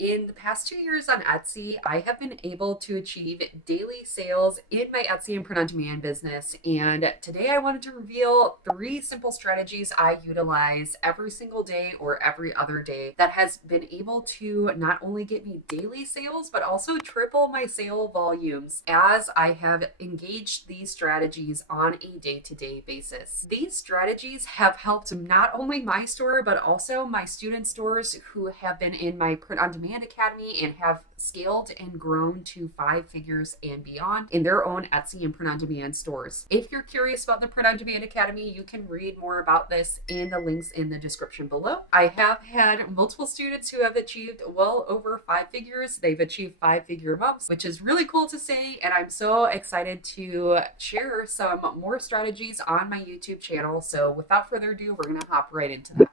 In the past 2 years on Etsy, I have been able to achieve daily sales in my Etsy and print on demand business. And today I wanted to reveal 3 simple strategies I utilize every single day or every other day that has been able to not only get me daily sales, but also triple my sale volumes as I have engaged these strategies on a day to day basis. These strategies have helped not only my store, but also my student stores who have been in my print on demand academy and have scaled and grown to 5 figures and beyond in their own Etsy and print on demand stores. If you're curious about the print on demand academy, you can read more about this in the links in the description below. I have had multiple students who have achieved well over 5 figures. They've achieved 5 figure months, which is really cool to see. And I'm so excited to share some more strategies on my YouTube channel. So without further ado, we're going to hop right into that.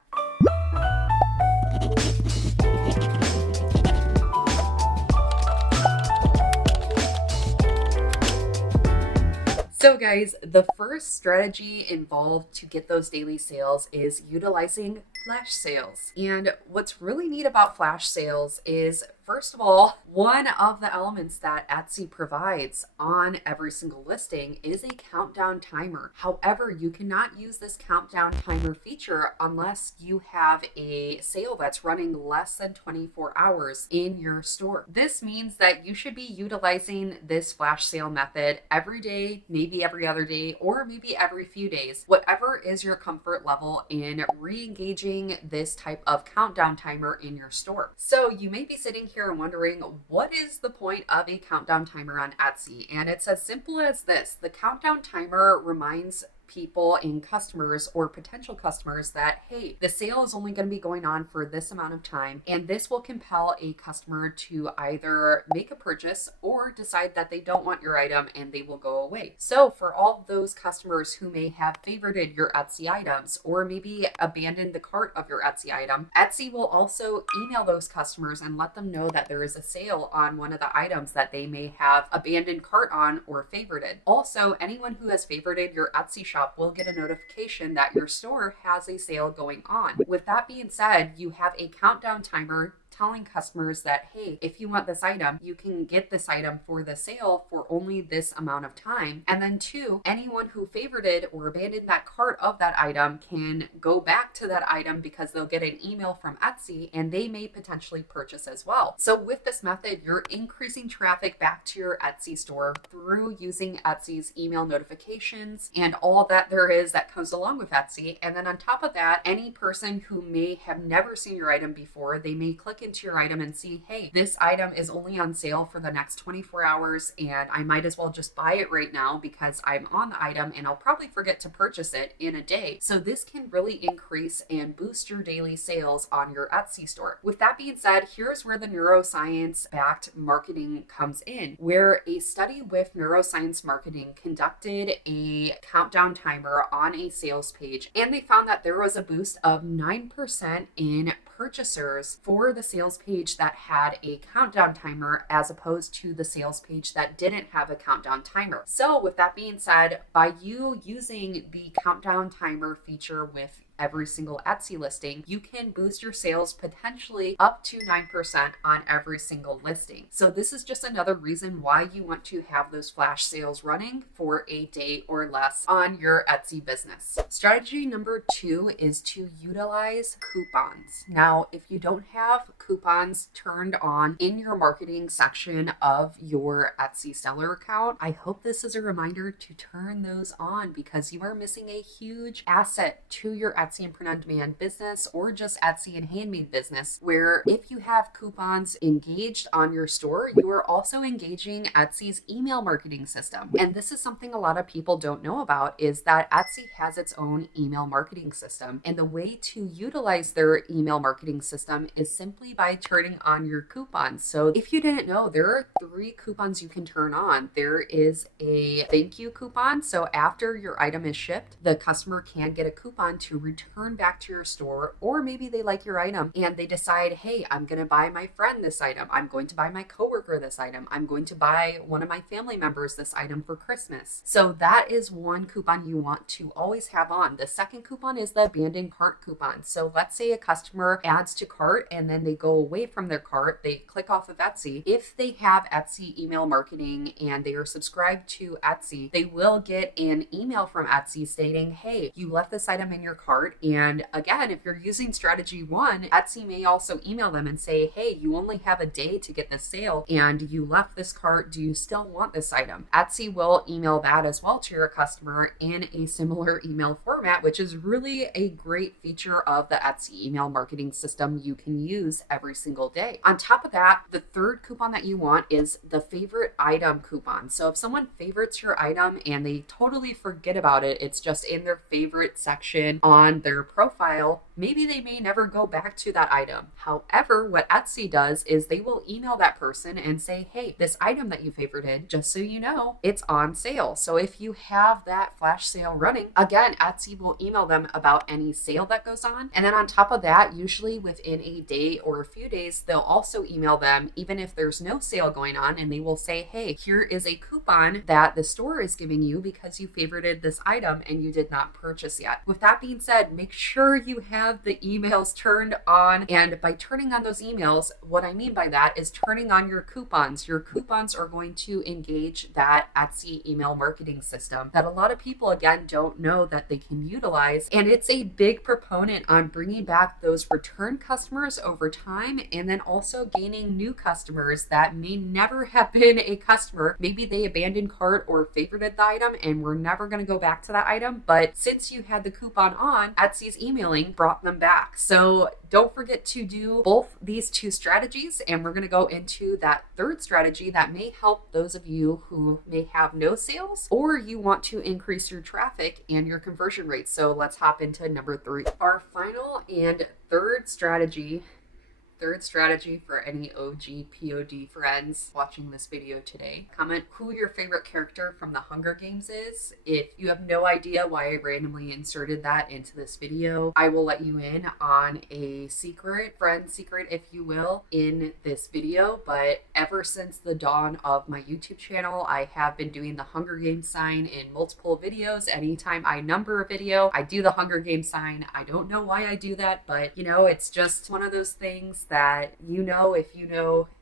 So guys, the first strategy involved to get those daily sales is utilizing flash sales. And what's really neat about flash sales is, first of all, one of the elements that Etsy provides on every single listing is a countdown timer. However, you cannot use this countdown timer feature unless you have a sale that's running less than 24 hours in your store. This means that you should be utilizing this flash sale method every day, maybe every other day, or maybe every few days, whatever is your comfort level in re-engaging this type of countdown timer in your store. So you may be sitting here and wondering, what is the point of a countdown timer on Etsy? And it's as simple as this. The countdown timer reminds people and customers or potential customers that, hey, the sale is only going to be going on for this amount of time, and this will compel a customer to either make a purchase or decide that they don't want your item and they will go away. So for all those customers who may have favorited your Etsy items or maybe abandoned the cart of your Etsy item, Etsy will also email those customers and let them know that there is a sale on one of the items that they may have abandoned cart on or favorited. Also, anyone who has favorited your Etsy shop will get a notification that your store has a sale going on. With that being said, you have a countdown timer telling customers that, hey, if you want this item, you can get this item for the sale for only this amount of time. And then 2, anyone who favorited or abandoned that cart of that item can go back to that item because they'll get an email from Etsy and they may potentially purchase as well. So with this method, you're increasing traffic back to your Etsy store through using Etsy's email notifications and all that there is that comes along with Etsy. And then on top of that, any person who may have never seen your item before, they may click into your item and see, hey, this item is only on sale for the next 24 hours and I might as well just buy it right now because I'm on the item and I'll probably forget to purchase it in a day. So this can really increase and boost your daily sales on your Etsy store. With that being said, here's where the neuroscience backed marketing comes in, where a study with neuroscience marketing conducted a countdown timer on a sales page, and they found that there was a boost of 9% in purchasers for the sales page that had a countdown timer as opposed to the sales page that didn't have a countdown timer. So with that being said, by you using the countdown timer feature with every single Etsy listing, you can boost your sales potentially up to 9% on every single listing. So this is just another reason why you want to have those flash sales running for a day or less on your Etsy business. Strategy number 2 is to utilize coupons. Now, if you don't have coupons turned on in your marketing section of your Etsy seller account, I hope this is a reminder to turn those on because you are missing a huge asset to your Etsy and print on demand business or just Etsy and handmade business, where if you have coupons engaged on your store, you are also engaging Etsy's email marketing system. And this is something a lot of people don't know about, is that Etsy has its own email marketing system. And the way to utilize their email marketing system is simply by turning on your coupons. So if you didn't know, there are 3 coupons you can turn on. There is a thank you coupon. So after your item is shipped, the customer can get a coupon to reduce return back to your store, or maybe they like your item and they decide, hey, I'm going to buy my friend this item. I'm going to buy my coworker this item. I'm going to buy one of my family members this item for Christmas. So that is one coupon you want to always have on. The second coupon is the abandoned cart coupon. So let's say a customer adds to cart and then they go away from their cart, they click off of Etsy. If they have Etsy email marketing and they are subscribed to Etsy, they will get an email from Etsy stating, hey, you left this item in your cart. And again, if you're using strategy 1, Etsy may also email them and say, hey, you only have a day to get this sale and you left this cart. Do you still want this item? Etsy will email that as well to your customer in a similar email format, which is really a great feature of the Etsy email marketing system you can use every single day. On top of that, the third coupon that you want is the favorite item coupon. So if someone favorites your item and they totally forget about it, it's just in their favorite section on their profile, maybe they may never go back to that item. However, what Etsy does is they will email that person and say, hey, this item that you favorited, just so you know, it's on sale. So if you have that flash sale running, again, Etsy will email them about any sale that goes on. And then on top of that, usually within a day or a few days, they'll also email them even if there's no sale going on, and they will say, hey, here is a coupon that the store is giving you because you favorited this item and you did not purchase yet. With that being said, make sure you have the emails turned on. And by turning on those emails, what I mean by that is turning on your coupons. Your coupons are going to engage that Etsy email marketing system that a lot of people, again, don't know that they can utilize. And it's a big proponent on bringing back those return customers over time, and then also gaining new customers that may never have been a customer. Maybe they abandoned cart or favorited the item and were never going to go back to that item. But since you had the coupon on, Etsy's emailing brought them back. So don't forget to do both these two strategies. And we're going to go into that third strategy that may help those of you who may have no sales or you want to increase your traffic and your conversion rates. So let's hop into number 3. Our final and third strategy for any OG POD friends watching this video today. Comment who your favorite character from the Hunger Games is. If you have no idea why I randomly inserted that into this video, I will let you in on a friend secret, if you will, in this video. But ever since the dawn of my YouTube channel, I have been doing the Hunger Games sign in multiple videos. Anytime I number a video, I do the Hunger Games sign. I don't know why I do that, but it's just one of those things that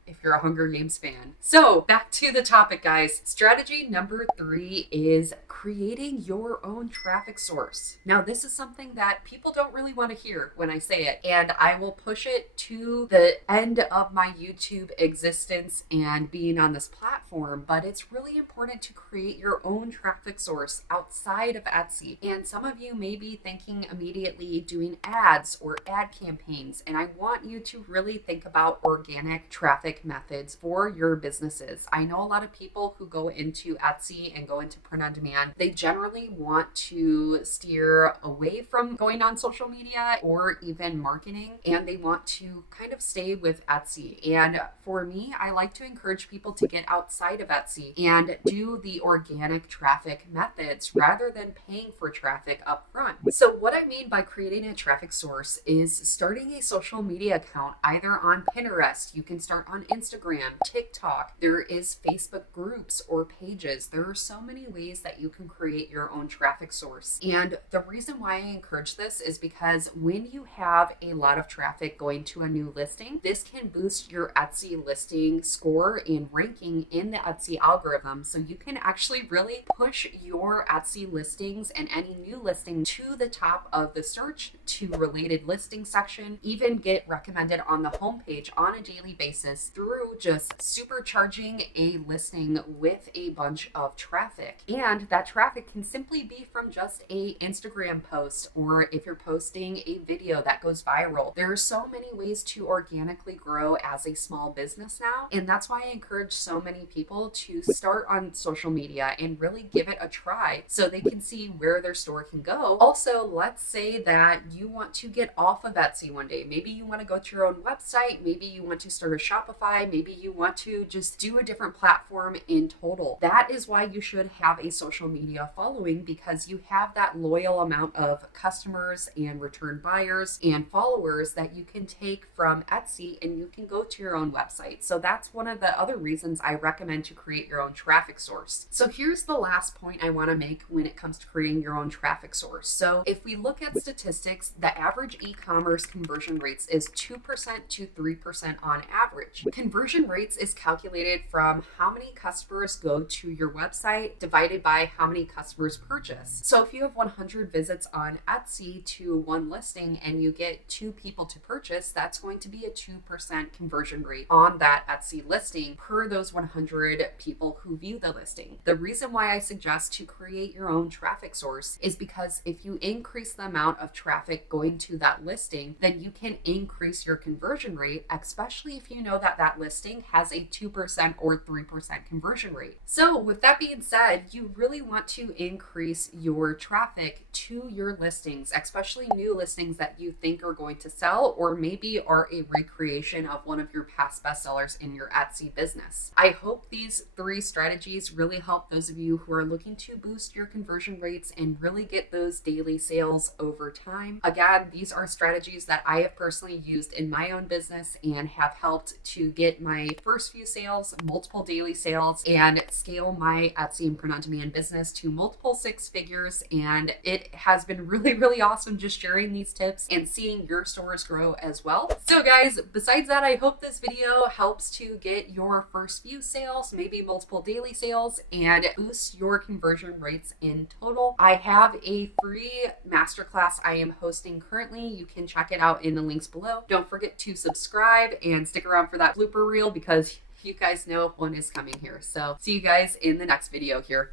if you're a Hunger Games fan. So back to the topic, guys. Strategy number 3 is creating your own traffic source. Now, this is something that people don't really want to hear when I say it, and I will push it to the end of my YouTube existence and being on this platform, but it's really important to create your own traffic source outside of Etsy. And some of you may be thinking immediately doing ads or ad campaigns, and I want you to really think about organic traffic methods for your businesses. I know a lot of people who go into Etsy and go into print on demand, they generally want to steer away from going on social media or even marketing, and they want to kind of stay with Etsy. And for me, I like to encourage people to get outside of Etsy and do the organic traffic methods rather than paying for traffic up front. So what I mean by creating a traffic source is starting a social media account either on Pinterest. You can start on Instagram, TikTok. There is Facebook groups or pages. There are so many ways that you can create your own traffic source. And the reason why I encourage this is because when you have a lot of traffic going to a new listing, this can boost your Etsy listing score and ranking in the Etsy algorithm. So you can actually really push your Etsy listings and any new listing to the top of the search to related listing section, even get recommended on the homepage on a daily basis through just supercharging a listing with a bunch of traffic. And that traffic can simply be from just a Instagram post, or if you're posting a video that goes viral. There are so many ways to organically grow as a small business now. And that's why I encourage so many people to start on social media and really give it a try so they can see where their store can go. Also, let's say that you want to get off of Etsy one day. Maybe you want to go to your own website. Maybe you want to start a Shopify Shopify. Maybe you want to just do a different platform in total. That is why you should have a social media following, because you have that loyal amount of customers and return buyers and followers that you can take from Etsy and you can go to your own website. So that's one of the other reasons I recommend to create your own traffic source. So here's the last point I want to make when it comes to creating your own traffic source. So if we look at statistics, the average e-commerce conversion rates is 2% to 3% on average. Conversion rates is calculated from how many customers go to your website divided by how many customers purchase. So if you have 100 visits on Etsy to one listing and you get 2 people to purchase, that's going to be a 2% conversion rate on that Etsy listing per those 100 people who view the listing. The reason why I suggest to create your own traffic source is because if you increase the amount of traffic going to that listing, then you can increase your conversion rate, especially if you know that that listing has a 2% or 3% conversion rate. So with that being said, you really want to increase your traffic to your listings, especially new listings that you think are going to sell or maybe are a recreation of one of your past bestsellers in your Etsy business. I hope these 3 strategies really help those of you who are looking to boost your conversion rates and really get those daily sales over time. Again, these are strategies that I have personally used in my own business and have helped to get my first few sales, multiple daily sales, and scale my Etsy and print-on-demand business to multiple 6 figures. And it has been really, really awesome just sharing these tips and seeing your stores grow as well. So guys, besides that, I hope this video helps to get your first few sales, maybe multiple daily sales, and boost your conversion rates in total. I have a free masterclass I am hosting currently. You can check it out in the links below. Don't forget to subscribe and stick around for that blooper reel because you guys know one is coming here. So see you guys in the next video here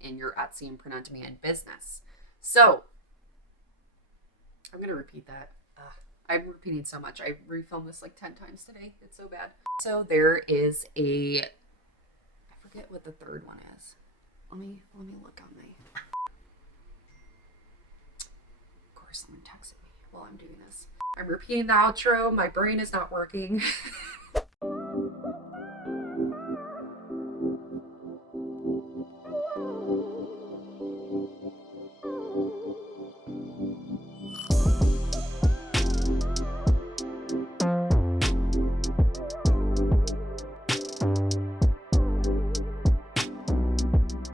in your Etsy and print-on-demand business. So I'm going to repeat that. I'm repeating so much. I refilmed this like 10 times today. It's so bad. So there is I forget what the third one is. Let me look on my, of course someone texted me while I'm doing this. I'm repeating the outro. My brain is not working.